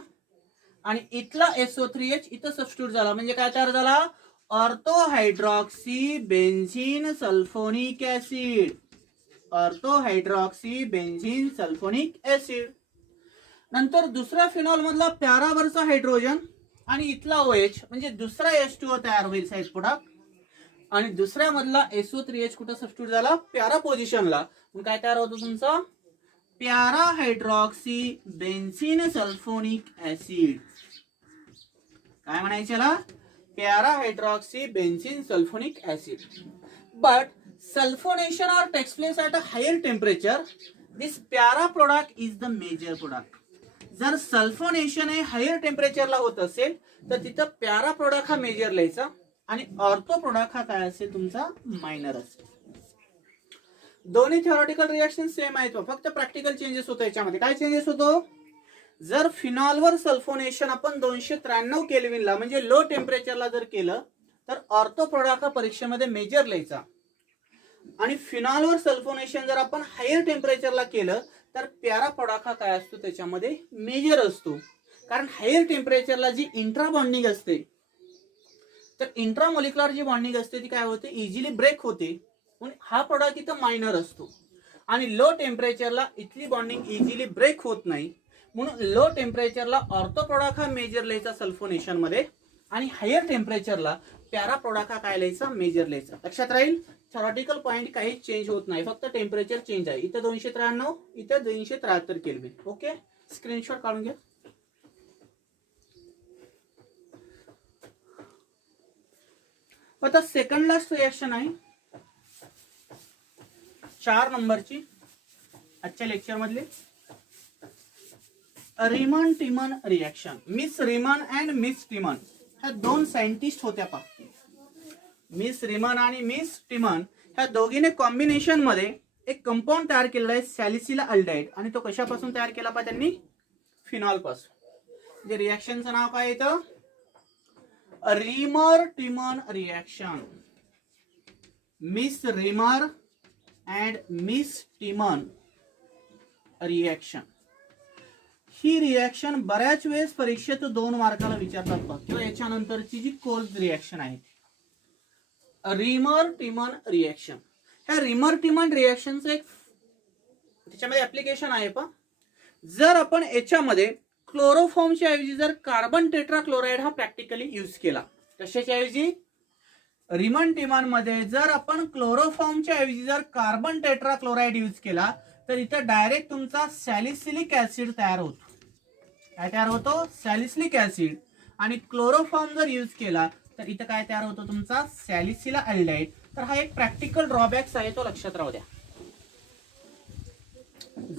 आणि इथला SO3H इथं सबस्टिट्यूट झाला म्हणजे काय तयार झाला, orthohydroxy benzene sulphonic acid. Orthohydroxy benzene sulphonic acid. नंतर दुसऱ्या फिनॉल मधला पॅरावरचा हायड्रोजन आणि इथला OH म्हणजे दुसरा H2O तयार होईल साइड प्रोडक्ट. आणि दुसऱ्या मधला SO3H कुठं सबस्टिट्यूट झाला, पॅरा पोझिशनला. मग काय तयार होतो तुमचा, para hydroxy benzene sulphonic acid. काय म्हणायचे याला, para hydroxy benzene sulphonic acid. But sulfonation or takes place at a higher temperature, this para product is the major product. जर सल्फोनेशन हे हायर टेम्परेचरला होत असेल तर तिथं पॅरा प्रोडक्ट हा मेजर लिहायचा आणि ऑर्थो प्रोडक्ट हा काय असेल तुमचा मायनर असेल. दोन्ही थिओरिटिकल रिएक्शन सेम आहेत, फक्त प्रॅक्टिकल चेंजेस होतो. याच्यामध्ये काय चेंजेस होतो, जर फिनॉलवर सल्फोनेशन आपण 293 केल्विनला म्हणजे लो टेम्परेचरला जर केलं तर ऑर्थो प्रोडक्ट हा परीक्षेमध्ये मेजर लिहायचा. आणि फिनॉलवर सल्फोनेशन जर आपण हायर टेम्परेचरला केलं तर पॅरा प्रोडक्ट हा काय असतो त्याच्यामध्ये मेजर असतो. कारण हायर टेम्परेचरला जी इंट्रा बॉन्डिंग असते तर इंट्रामोलिक्युलर जी बॉन्डिंग असते ती काय होते, इझिली ब्रेक होते. म्हणून हा प्रोडक्ट इथं मायनर असतो. आणि लो टेम्परेचरला इथली बॉन्डिंग इझिली ब्रेक होत नाही म्हणून लो टेम्परेचरला ऑर्थो प्रोडक्ट हा मेजर लिहायचा सल्फोनेशन मध्ये आणि हायर टेम्परेचरला पॅरा प्रोडक्ट हा काय लिहायचा मेजर लिहायचा. लक्षात राहील, थेरॉटिकल पॉइंट काही चेंज होत नाही, फक्त टेम्परेचर चेंज आहे. इथे 293 इथे 273 केल्विन. ओके, स्क्रीनशॉट काढून घ्या. आता सेकंड लास्ट रिएक्शन आहे 4 नंबरची आजच्या लेक्चर मधली, रिमन Tiemann reaction. Miss रिमन and miss Tiemann ह्या दोन सायंटिस्ट होत्या पहा. मिस रिमन आणि मिस टिमन ह्या दोघीने कॉम्बिनेशन मध्ये एक कंपाऊंड तयार केलेला आहे सॅलिसिला अल्डाइड. आणि तो कशापासून तयार केला पहा त्यांनी, फिनॉल पासून. म्हणजे रिएक्शनचं नाव काय येतं, Reimer Tiemann reaction. Miss Reimer and miss Tiemann reaction. ही रिएक्शन बऱ्याच वेळेस परीक्षेत 2 मार्काला विचारतात बघ, किंवा याच्यानंतरची जी कोल्ड रिएक्शन आहे रिमर टिमन रिएक्शन. ह्या रिमर टिमन रिएक्शनचं एक त्याच्यामध्ये ऍप्लिकेशन आहे पहा. जर आपण याच्यामध्ये क्लोरोफॉर्मच्या ऐवजी जर कार्बन टेट्राक्लोराइड हा प्रॅक्टिकली यूज केला, कशाच्या ऐवजी? रिमन टिमन मध्ये जर आपण क्लोरोफॉर्मच्या ऐवजी जर कार्बन टेट्राक्लोराइड यूज केला तर इथं डायरेक्ट तुमचा सॅलिसिलिक ऍसिड तयार होतो. काय तयार होतो? Salicylic acid. आणि क्लोरोफॉर्म जर यूज केला तर इथं काय तयार होतो? तुमचा सॅलिसिला अल्डाइड. तर हा एक प्रॅक्टिकल ड्रॉबॅक्स आहे, तो लक्षात राहू द्या.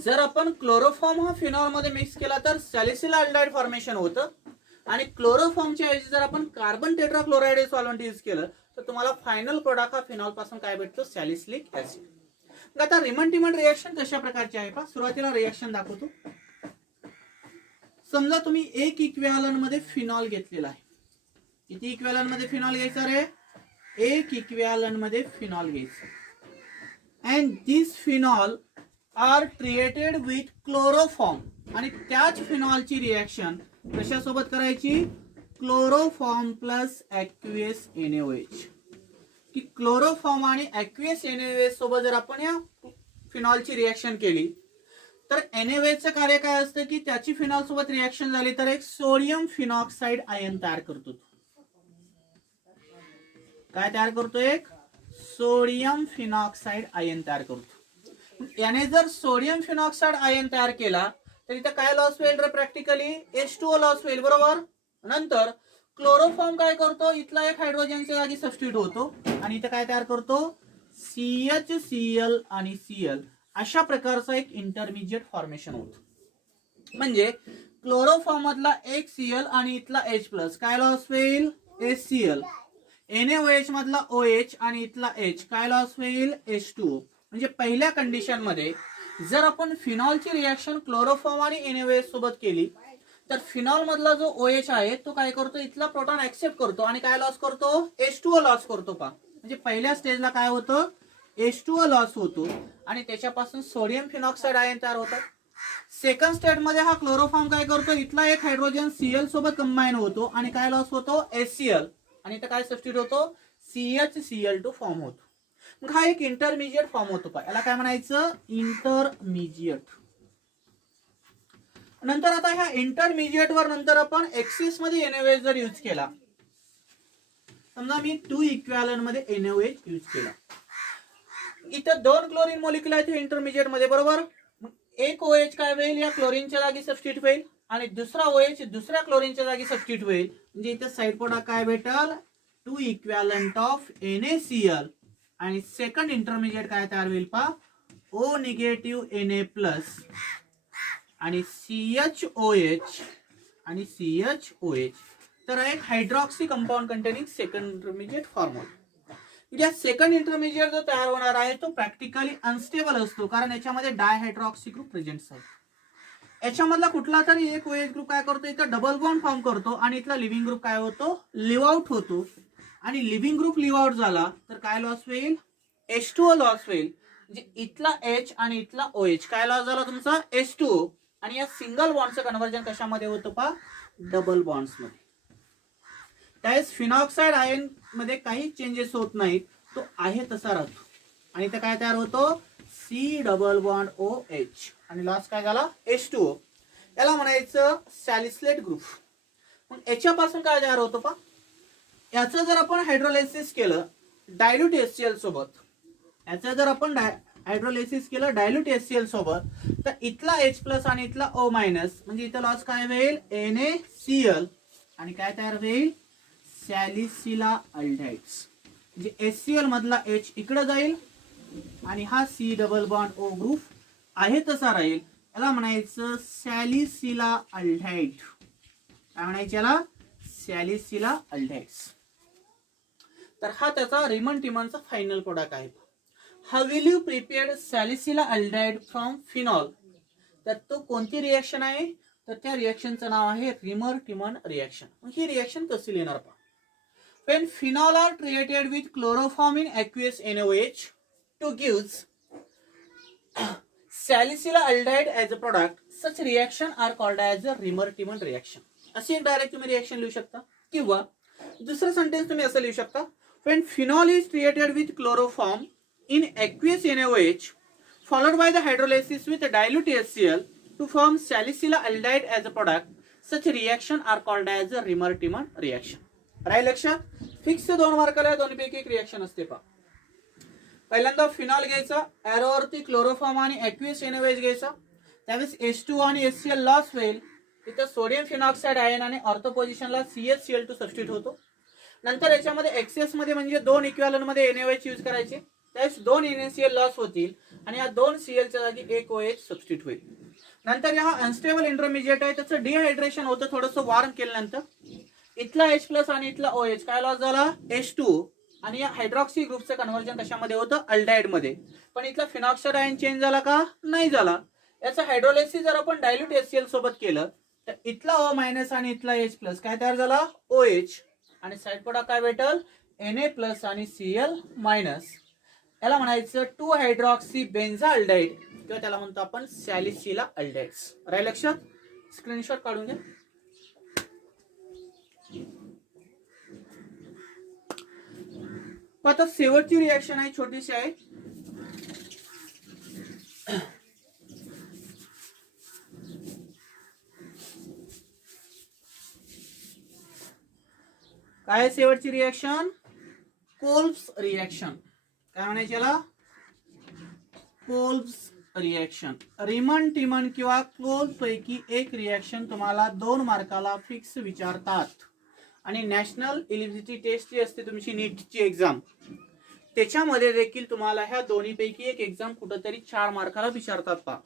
जर आपण क्लोरोफॉर्म हा फिनॉल मध्ये मिक्स केला तर सॅलिसिला अल्डाइड फॉर्मेशन होतं, आणि क्लोरोफॉर्मच्या ऐवजी जर आपण कार्बन टेट्राक्लोराइड सॉल्व्हेंट यूज केलं तर तुम्हाला फायनल प्रोडक्ट हा फिनॉल पासून काय भेटतो? Salicylic acid. मग आता रिमन टिमन रिएक्शन कशा प्रकारची आहे पहा. सुरुवातीला रिएक्शन दाखवतो. समजा तुम्ही एक इक्विव्हॅलंट मध्ये फिनॉल घेतलेला आहे. किती इक्विव्हॅलंट मध्ये फिनॉल घ्यायचा रे? एक इक्विव्हॅलंट मध्ये फिनॉल घ्यायचं. And this phenol are treated with chloroform. आणि त्याच फिनॉलची रिएक्शन कशासोबत करायची? Chloroform plus aqueous NaOH. की क्लोरोफॉर्म आणि ॲक्वियस NaOH सोबत जर आपण या फिनॉलची रिएक्शन केली तर NaOH चं कार्य काय असतं की त्याची फिनॉल सोबत रिएक्शन झाली तर एक सोडियम फिनॉक्साइड आयन तयार करतो. काय तयार करतो? एक सोडियम फिनॉक्साइड आयन तयार करतो. याने जर सोडियम फिनॉक्साइड आयन तयार केला तर इथं काय लॉस होईल रे? प्रॅक्टिकली H2O लॉस होईल, बरोबर. नंतर क्लोरोफॉर्म काय करतो? इथला एक हायड्रोजनच्या जागी सबस्टिट्यूट होतो आणि इथं काय तयार करतो? CHCl आणि Cl अशा प्रकारचा एक इंटरमिजिएट फॉर्मेशन होतो. म्हणजे क्लोरोफॉर्म मधला एक Cl आणि इथला H+ काय लॉस होईल? HCl. NaOH मधला OH आणि इथला H काय लॉस होईल? H2O. म्हणजे पहिल्या कंडिशन मध्ये जर आपण फिनॉलची रिएक्शन क्लोरोफॉर्म आणि NaOH सोबत केली तर फिनॉल मधला जो OH आहे तो काय करतो? इथला प्रोटॉन ऍक्सेप्ट करतो आणि काय लॉस करतो? H2O लॉस करतो पा. म्हणजे पहिल्या स्टेजला काय होतं? H2O लॉस होतो आणि त्याच्यापासून सोडियम फिनॉक्साइड आयन तयार होतात. सेकंड स्टेट मध्ये हा क्लोरोफॉर्म काय करतो? इथला एक हायड्रोजन Cl सोबत कंबाईन होतो आणि काय लॉस होतो? HCl. आणि इथं काय सबस्टिट्यूट होतो? CHCl2 फॉर्म होतो. मग हा एक इंटरमिजिएट फॉर्म होतो पा. याला काय म्हणायचं? इंटरमिजिएट. नंतर आता ह्या इंटरमिजिएट वर नंतर आपण एक्सेस मध्ये NaOH जर यूज केला, समजा मी 2 इक्विव्हॅलंट मध्ये NaOH यूज केला. इथं 2 क्लोरीन मॉलिक्युल आहेत इंटरमिजिएट मध्ये, बरोबर. एक OH काय होईल? या क्लोरीनच्या जागी सबस्टिट्यूट होईल आणि दुसरा OH दुसऱ्या क्लोरीनच्या जागी सबस्टिट्यूट होईल. म्हणजे इथं साइड प्रोडक्ट काय भेटल? 2 इक्विव्हॅलंट ऑफ NaCl. आणि सेकंड इंटरमिजिएट काय तयार होईल पा? O निगेटिव्ह Na+ आणि CHOH आणि CHOH. तर एक hydroxy compound containing second intermediate form होईल. या सेकंड इंटरमिजिएट जो तयार होणार आहे तो प्रॅक्टिकली अनस्टेबल असतो, कारण याच्यामध्ये डायहायड्रॉक्सी ग्रुप प्रेझेंट असतो. याच्यामधला कुठला तरी एक OH ग्रुप काय करतो? इथं डबल बॉन्ड फॉर्म करतो आणि इथला लिव्हिंग ग्रुप काय होतो? लिव्ह आउट होतो. आणि लिव्हिंग ग्रुप लिव्ह आउट झाला तर काय लॉस होईल? H2O लॉस होईल. म्हणजे इथला H आणि इथला OH काय लॉस झाला? तुमचा H2O. आणि या सिंगल बॉन्डचं कन्व्हर्जन कशामध्ये होतं पा? डबल बॉन्ड्स मध्ये. त्यावेळेस फिनॉक्साइड आयन मध्ये काही चेंजेस होत नाहीत, तो आहे तसा राहतो. आणि इथं काय तयार होतो? C डबल बॉन्ड OH आणि लास्ट काय झाला? H2O. याला म्हणायचं सॅलिसिलेट ग्रुप. मग याच्यापासून काय तयार होतो पा? याचं जर आपण हायड्रोलायसिस केलं डायल्यूट HCl सोबत, याचं जर आपण हायड्रोलायसिस केलं डायल्यूट HCl सोबत, तर इथला H+ आणि इथला O- म्हणजे इथं लॉस काय होईल? NaCl. आणि काय तयार होईल? सॅलिसिला अल्डाइड्स. म्हणजे HCl मधला H इकडे जाईल आणि हा C double bond O group आहे तसा राहील. याला म्हणायचं सॅलिसिला अल्डाइड. काय म्हणायचं याला? सॅलिसिला अल्डाइड्स. तर हा त्याचा रिमन टिमनचा फायनल प्रोडक्ट आहे. How will you prepare salicylaldehyde from phenol? तर तो कोणती रिएक्शन आहे? तर त्या रिएक्शनचं नाव आहे रिमर टिमन रिएक्शन. ही रिएक्शन कशी लिहिणार पहा? When phenol are treated with chloroform in aqueous NaOH to gives salicylaldehyde as a product, such reaction are called as a Rimmer-Timon reaction. अशी एक डायरेक्ट तुम्ही रिएक्शन लिहू शकता. किंवा दुसरं सेंटेन्स तुम्ही असं लिहू शकता, when phenol is treated with chloroform in aqueous NaOH followed by the hydrolysis with dilute HCl to form salicylaldehyde as a product, such reaction are called as a Reimer Tiemann reaction. राहील लक्षात. Fix 2 मार्काला दोन्हीपैकी एक reaction असते पहा. पहिल्यांदा phenol घ्यायचा, एरोवरती chloroform आणि aqueous NaOH घ्यायचा. त्यावेळेस H2 आणि HCl लॉस होईल. तिथं सोडियम फिनॉक्साइड आयन आणि ऑर्थो पोझिशनला CHCl2 सबस्टिट्यूट होतो. नंतर याच्यामध्ये एक्सेस मध्ये म्हणजे 2 इक्विव्हॅलंट मध्ये NaOH यूज करायचे. त्यावेळेस 2 NaCl लॉस होतील आणि या 2 Cl च्या जागी 1 OH सबस्टिट्यूट होईल. नंतर हा अनस्टेबल इंटरमिजिएट आहे, त्याचं डिहायड्रेशन होतं थोडंसं वॉर्म केल्यानंतर. इथला H+ आणि इथला OH काय लॉस झाला, H2, आणि या हायड्रॉक्सी ग्रुपचं कन्व्हर्जन कशामध्ये होतं, अल्डाइड मध्ये. पण इथला फिनॉक्साइड आयन चेंज झाला का, नाही झाला. याचं हायड्रोलायसिस जर आपण डायल्यूट HCl सोबत केलं तर इथला O- आणि इथला H+ काय तयार झाला, OH, आणि साइड प्रोडक्ट काय भेटल, Na+ आणि Cl-. याला म्हणायचं 2 हायड्रॉक्सी बेन्झाल्डाइड किंवा त्याला म्हणतो आपण सॅलिसिला अल्डाइड्स. राहील लक्षात. स्क्रीनशॉट काढून घ्या. आता शेवटची रिएक्शन आहे, छोटीशी आहे. काय शेवटची रिएक्शन, कोल्ब्स रिएक्शन. काय म्हणायचे याला, कोल्ब्स रिएक्शन. रिमन टिमन किंवा कोल्ब्स पैकी एक रिएक्शन तुम्हाला 2 मार्काला फिक्स विचारतात. आणि नॅशनल एलिजिबिलिटी टेस्ट जी असते तुमची नीटची एक्झाम, त्याच्यामध्ये देखील तुम्हाला ह्या दोन्हीपैकी एक एक्झाम कुठेतरी 4 मार्काला विचारतात पहा.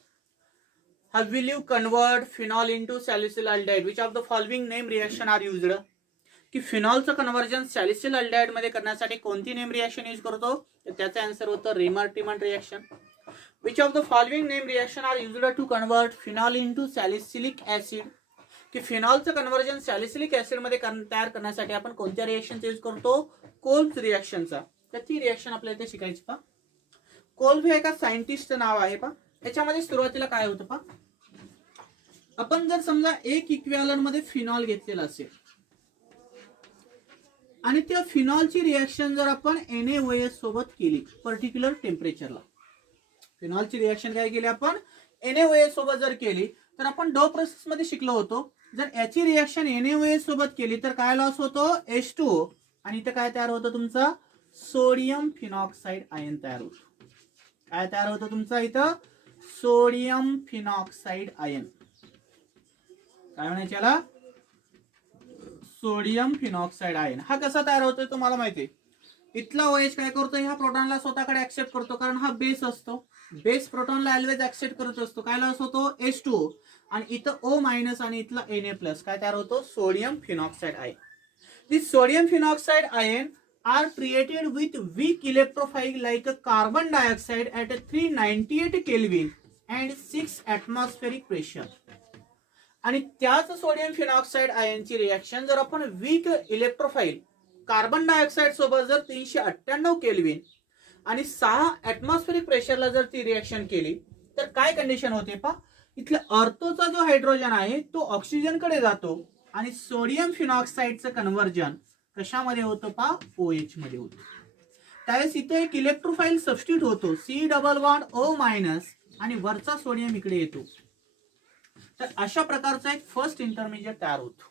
How will you convert phenol into salicylaldehyde, which of the following name reaction are used. की फिनॉलचं कन्व्हर्जन सॅलिसिल अल्डाइड मध्ये करण्यासाठी कोणती नेम रिएक्शन यूज करतो, तर त्याचा आन्सर होतं Reimer Tiemann reaction. Which of the following name reaction are used to convert phenol into salicylic acid. की फिनॉलचं कन्व्हर्जन सॅलिसिलिक ऍसिड मध्ये तयार करण्यासाठी आपण कोणत्या रिएक्शनचा यूज करतो, कोल्ब्स रिएक्शनचा. तर ती रिएक्शन आपल्याला इथे शिकायची पहा. कोल्ब हे एका सायंटिस्टचं नाव आहे पहा. याच्यामध्ये सुरुवातीला काय होतं पहा, आपण जर समजा एक इक्विव्हॅलंट मध्ये फिनॉल घेतलेला असेल आणि त्या फिनॉलची रिएक्शन जर आपण NaOH सोबत केली पर्टिक्युलर टेम्परेचरला, फिनॉलची रिएक्शन काय केली आपण NaOH सोबत जर केली तर आपण डो प्रोसेस मध्ये शिकलो होतो, जर याची रिएक्शन NaOH सोबत केली तर काय लॉस होतो, H2O, आणि इथं काय तयार होतं तुमचा सोडियम फिनॉक्साइड आयन तयार होतो. काय तयार होतं तुमचा इथं, सोडियम फिनॉक्साइड आयन. काय म्हणायचे याला, सोडियम फिनॉक्साइड आयन. हा कसा तयार होतोय तुम्हाला माहिती आहे. इथला OH काय करतो, ह्या प्रोटॉनला स्वतःकडे ऍक्सेप्ट करतो, कारण हा बेस असतो. बेस प्रोटॉनला ऑलवेज ऍक्सेप्ट करत असतो. काय लॉस होतो, H2O, आणि इथं O- आणि इथला Na+, काय तयार होतो, sodium phenoxide ion. This sodium phenoxide ion are created with weak electrophile like a carbon dioxide at a 398 Kelvin and 6 atmospheric pressure. आणि त्याच सोडियम फिनॉक्साइड आयनची रिएक्शन जर आपण वीक इलेक्ट्रोफाइल कार्बन डायऑक्साइड सोबत जर 398 केल्विन आणि 6 ऍटमॉस्फेरिक प्रेशरला जर ती reaction केली तर काय कंडिशन होते पहा. इथला ऑर्थोचा जो हायड्रोजन आहे तो ऑक्सिजन कडे जातो आणि सोडियम फिनॉक्साइडचं कन्व्हर्जन कशामध्ये होतं पहा, OH मध्ये होतं. त्यावेळेस इथे एक इलेक्ट्रोफाइल सबस्टिट्यूट होतो, C+O- आणि वरचा सोडियम इकडे येतो. तर अशा प्रकारचा एक फर्स्ट इंटरमिजिएट तयार होतो.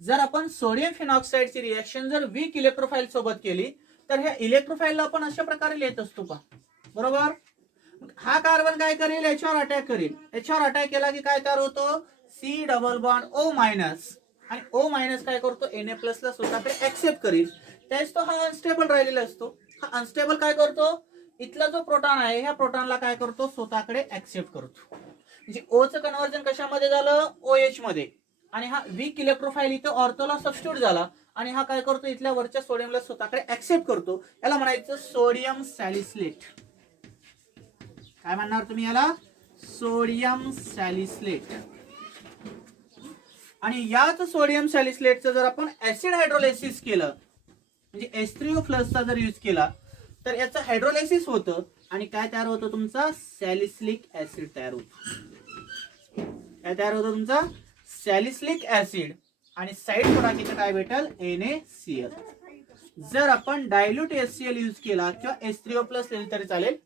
जर आपण सोडियम फिनॉक्साइडची रिएक्शन जर वीक इलेक्ट्रोफाइल सोबत केली तर ह्या इलेक्ट्रोफाइलला आपण अशा प्रकारे लिहित असतो पहा, बरोबर. हा कार्बन काय करेल, याच्यावर अटॅक करेल. याच्यावर अटॅक केला की काय तयार होतो, C+O- आणि O- काय करतो, Na+ ला स्वतःकडे ऍक्सेप्ट करेल. त्याच तो हा अनस्टेबल राहिलेला असतो. हा अनस्टेबल काय करतो, इथला जो प्रोटॉन आहे ह्या प्रोटॉनला काय करतो, स्वतःकडे ऍक्सेप्ट करतो. म्हणजे ओचं कन्व्हर्जन कशामध्ये झालं, OH मध्ये, आणि हा वीक इलेक्ट्रोफाइल इथे ऑर्थोला सबस्टिट्यूट झाला आणि हा काय करतो, इथल्या वरच्या सोडियमला स्वतःकडे ऍक्सेप्ट करतो. याला म्हणायचं सोडियम सॅलिसिलेट. काय म्हणणार तुम्ही याला, सोडियम सॅलिसिलेट. आणि याच सोडियम सॅलिसिलेटचं जर आपण ऍसिड हायड्रोलायसिस केलं म्हणजे H3O+ चा जर यूज केला तर याचं हायड्रोलायसिस होतं आणि काय तयार होतं तुमचा, सॅलिसिलिक ऍसिड तयार होतो. काय तयार होतं तुमचा, सॅलिसिलिक ऍसिड. आणि साइड प्रोडक्ट इथे काय भेटल, NaCl. जर आपण डायल्यूट HCl यूज केला किंवा H3O+ तरी चालेल,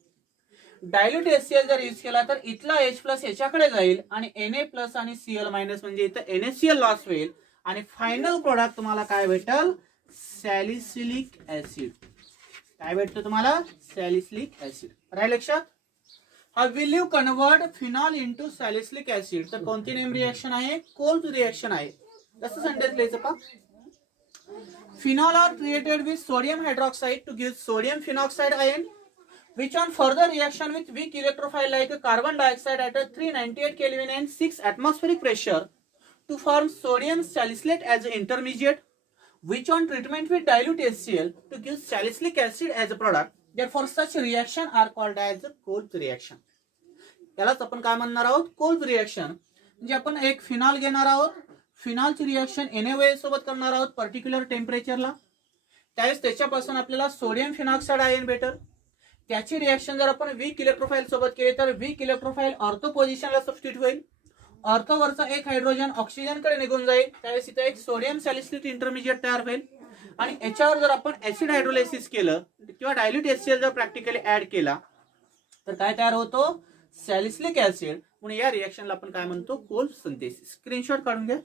डायल्यूट HCl जर यूज केला तर इथला H प्लस याच्याकडे जाईल आणि Na प्लस आणि Cl मायनस म्हणजे इथं NaCl लॉस होईल आणि फायनल प्रोडक्ट तुम्हाला काय भेटल, सॅलिसिलिक ऍसिड. काय भेटतं तुम्हाला, सॅलिसिलिक ऍसिड. राईट लक्षात. हा will you convert phenol into salicylic acid. तर कोणती नेम रिएक्शन आहे, कोल्स रिएक्शन आहे. कसं सेंटेन्स लिहायचं पहा. Phenol are created with sodium hydroxide to give sodium phenoxide ion, which on further reaction with weak electrophile like carbon dioxide at a 398 Kelvin and 6 atmospheric pressure to form sodium salicylate as an intermediate, which on treatment with dilute HCl to give salicylic acid as a product. Therefore, such reaction are called as a Kolb's reaction. यालाच आपण काय म्हणणार आहोत, Coles reaction. म्हणजे आपण एक phenol घेणार आहोत, फिनॉलची रिएक्शन NaOH सोबत करणार आहोत पर्टिक्युलर टेम्परेचरला. त्यावेळेस त्याच्यापासून आपल्याला सोडियम फिनॉक्साइड आयन भेटेल. त्याची रिएक्शन जर आपण वीक इलेक्ट्रोफाइल सोबत केली तर वीक इलेक्ट्रोफाइल ऑर्थो पोझिशनला सबस्टिट्यूट होईल. ऑर्थोवरचा एक हायड्रोजन ऑक्सिजन कडे निघून जाईल. त्यावेळेस इथे एक सोडियम सॅलिसिलिक इंटरमिजिएट तयार होईल आणि याच्यावर जर आपण ऍसिड हायड्रोलायसिस केलं किंवा डायल्यूट HCl जर प्रॅक्टिकली ऍड केला तर काय तयार होतो, सॅलिसिलिक ऍसिड. म्हणून या रिएक्शनला आपण काय म्हणतो, कोल्स सिंथेसिस. स्क्रीनशॉट काढून घ्या.